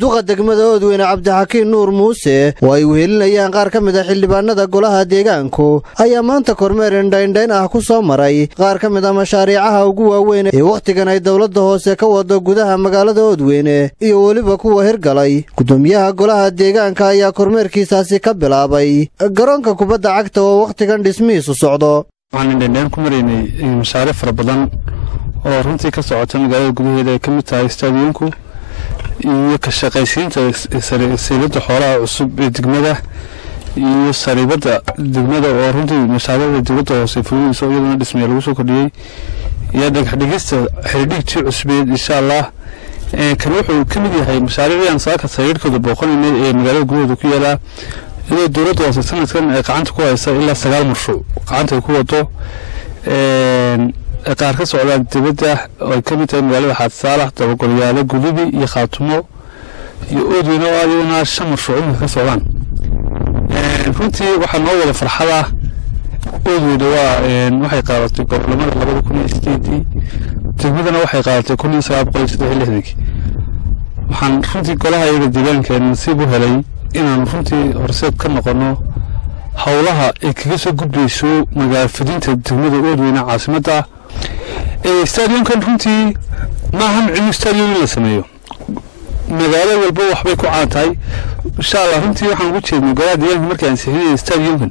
duqa degmada Oodweyne Cabdixakiin Nuur Muuse oo ay wehelinayaan qaar ka mid ah xildhibaanada golaha deegaanku ayaa maanta kormeer indhayn ah ku soo maray qaar ka mid ah mashaariicaha ugu waaweyn ee waqtigan ay dawladda hoose ka wado gudaha magaalada Oodweyne iyo waliba kuwa hirgalay. Gudoomiyaha golaha deegaanka ayaa kormeerkiisaasi ka bilaabay garoonka kubadda cagta oo waqtigan dhismihiisu socdo. waxaan indhayn ku maraynay mashaariic fara badan oo runtii ka socota magaalada gudaheeda ay ka mid tahay stadiumku iyo ka shaqaysiinta sariibada xoolaha cusub ee degmada iyo sariibada degmada oo runtii mashaariicda dawladda hoose fulinayso iyaduna dhismayaal lagu soo kordhiyay iyo dhagxdhigista xiriirtii cusbeed insha Allah kan wuxuu ka mid yahay mashaariicdan saaka sariirkooda booqanaynay ee magaalada gudaheeda ku yaala iyadoo dawladda hoose sanadkan ay gacanta ku haysa ilaa 9 mashruuc gacanta ku wado qaar ka socda dibadda oo ka mid tahay magaalada Xadsaalax Dabagolyaalo Gudubi iyo Khaatumo iyo Oodweyne oo ayaguna 5 mashruuc ka socdaan runtii waxa noo wada farxada Oodweyne waxay qaadatay gobolada 2008 degmadana waxay qaadatay 1960 waxaan runtii golaha iyaga deegaanka nasiib u helay inaan runtii horseed ka noqono hawlaha ay kaga soo gudbayso magaalada fidinta degmada Oodweyne caasimadda stadium kan runtii ma ahan in stadium la sameeyo magaalada walba waxbay ku caantahay insha Allah runtii waxaan ugu jeednaa golaha deegaanka markii aan saxiixay stadium kan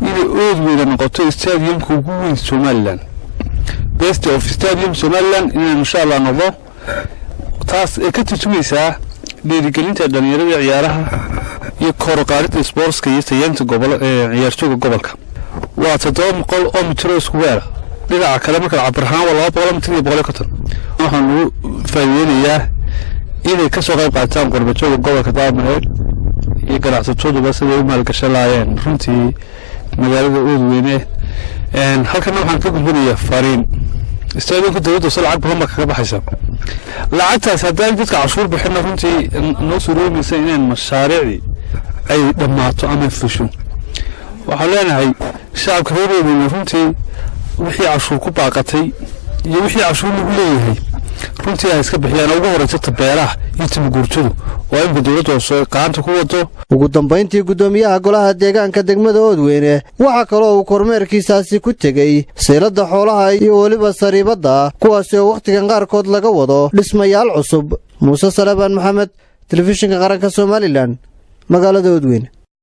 inay Oodweyne noqoto stadiumka ugu weyn Somaliland best of stadium Somaliland in insha Allah noqdo taas ka turjumaysaa dhiirigelinta dhalinyarada ciyaaraha iyo kor u qaadida sportska iyo tayeenta ciyaartooyga gobolka waa 700 oo mitir isku weer dhinaca kale marka cabirhaan waa 200 mitir iyo 150 waxaan ugu faa'iideeyaa inay ka soo qayb qaataan qorbajooga gobolka Daamareed iyo ganacsatada sida ay maalgashalaayeen runtii magaalada Oodweyne halkan waxaan ka gudbinayaa fariin stadiumka dawladda soo lacag badan ka baxaysa lacagtaas haddii dadka cashuur bixin runtii noo soo roomeysa inaan mashaariic ay dhamaato ama fusho waxaan leenahay shacabka reer Oodweyne runtii wixii cashuur ku baaqatay iyo wixii cashuur lagu leeyahay runtii ay iska bixiyaan ugu horeysa beeraha iyo timguurtadu oo ay dawladda hoose qaanta ku wado. ugu dambeyntii gudoomiyaha golaha deegaanka degmada Oodweyne waxa kale oo uu kormeerkiisaasi ku tagay seelada xoolaha iyo waliba sariibada kuwaas oo waqtigan qaarkood laga wado dhismayaal cusub. Muuse Salabaan Maxamed, telefishinka qaranka Somaliland, magaalada Oodweyne.